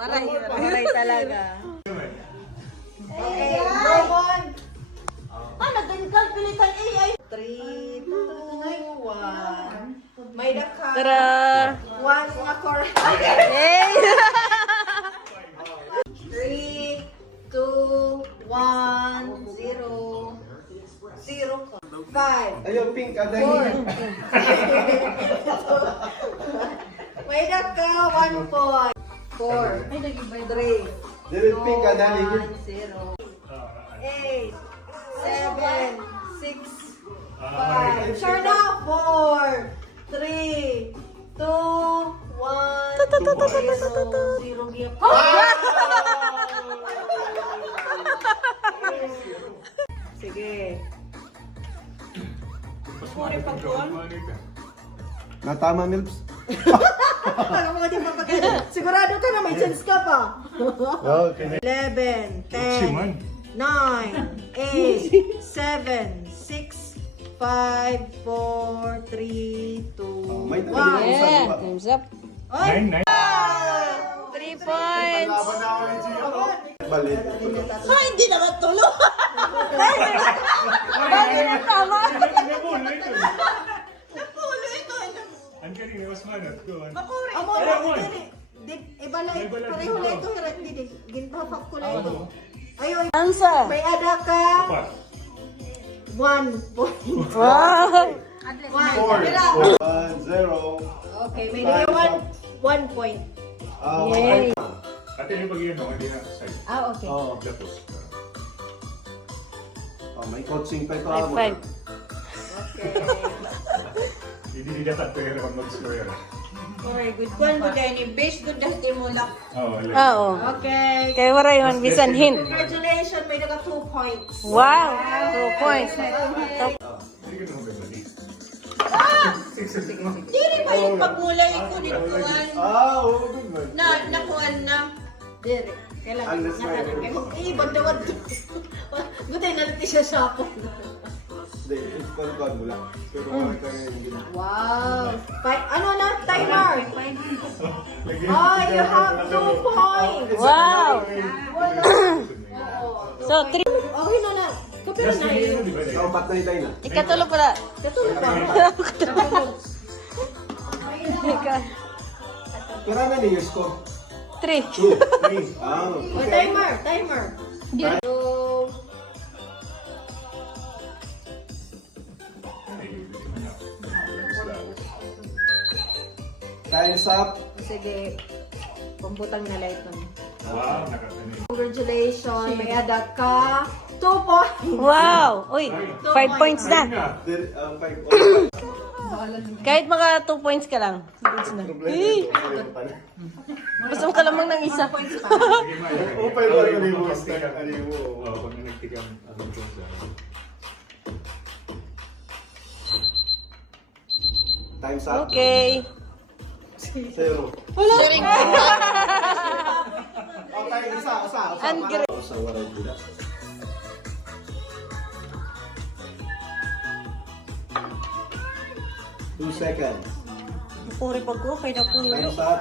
Waray talaga. Okay, Roman. Nag-calculate AI. 3, 2, 1. May daka. Tara! 1 nga correct. Hey! 3, 2, 1, 0. 0. 5. Ayaw, pink. 4. May daka. 1 point. 4. 3. David pink, dali. 0. 8, 7, 6, 5. Sure na. 4, 3, 2, 1, 0. Sige. Puri pagkuhan. Natama, Milps. Sigurado ka na may chance ka pa. Okay. 11, 10, 9, 8, 7, 6, 5, 4, 3, 2, May 1. Yeah! Time's up. 9, 3 points! Balit. hindi naman tulo. Bakit na tama? Napulo ito. Ang galing, mas manat ko. Makuri. Amo, ibala ito. Pareho na ito. Ginpapap ko na ito. Ayun. Answer! May ada ka. 1 point. Wow! 1. 1, 0. Okay, may day 1 point. Yay! Ate yung pag-iano, hindi na side. Okay. Oh, Tapos, may coaching pa ito. High five. Okay. hindi dapat pero kung mag-square. Okay, good. Kuan mo dahil ni base good dahil mo lang. Oo. Okay. Kaya waray man bisan hint. Congratulations, may naga 2 points. Wow! 2 points. Sige na mag-ibalik. Dili ba yung pagmulay ko ni Kuan? Good man. Nakuan na. Dili. Kailangan Unless may- natanong kayo. Banda-wad. Gutay na natin siya sa ako. Hindi, ipon mo lang. Pero makita nga yung gina. Wow. Ano na? Timer. Oh, you have 2 points. Wow! So, 3. Okay na na. Kapiro na yun. Kaupat na itay na. Ikatulo pala. Katulog ba? Pero ano na yung score? 3. 2, 3. Oh, Okay. timer. So, Time's up. sige. Pumputang na light nun. Wow, nakatanim. Congratulations. May ada ka 2 points. Wow! Uy, 5 points na. 5. Kahit mga 2 points ka lang. Goods na. Eh, gusto mo ka lamang ng isa. Sige, Maya. Upay mo rin yung mo. Oo, pag nagtikam, ano ko sa... Time's up. Okay. 0. Sorry. Okay, isa. Angry. Sa waray bila. Two seconds. Puri pag ko, kaya napulo. Time's up.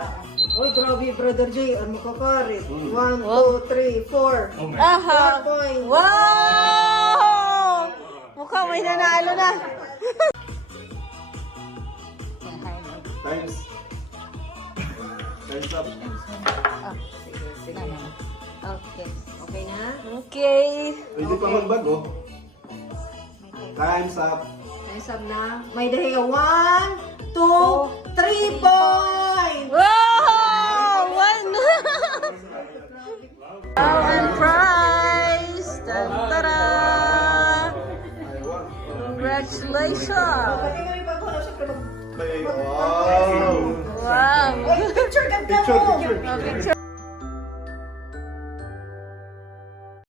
Oy, grabe, Brother J. Ano ka karit? 1, 2, Oh. 3, 4. Oh my. Aha! 4 points. Wow! Mukhang may nanalo na. Time's up. Sige. Okay. Okay na? Okay. Pwede pa magbago. Time's up. Nice up na. May dahiya 1, 2, 3 points! Wow! One! Wow, and prize! Tantara! I won. Congratulations! Pati nga yung pagkuhan siya pero Wow! Wow! Picture ganda Picture, mo! picture. Picture.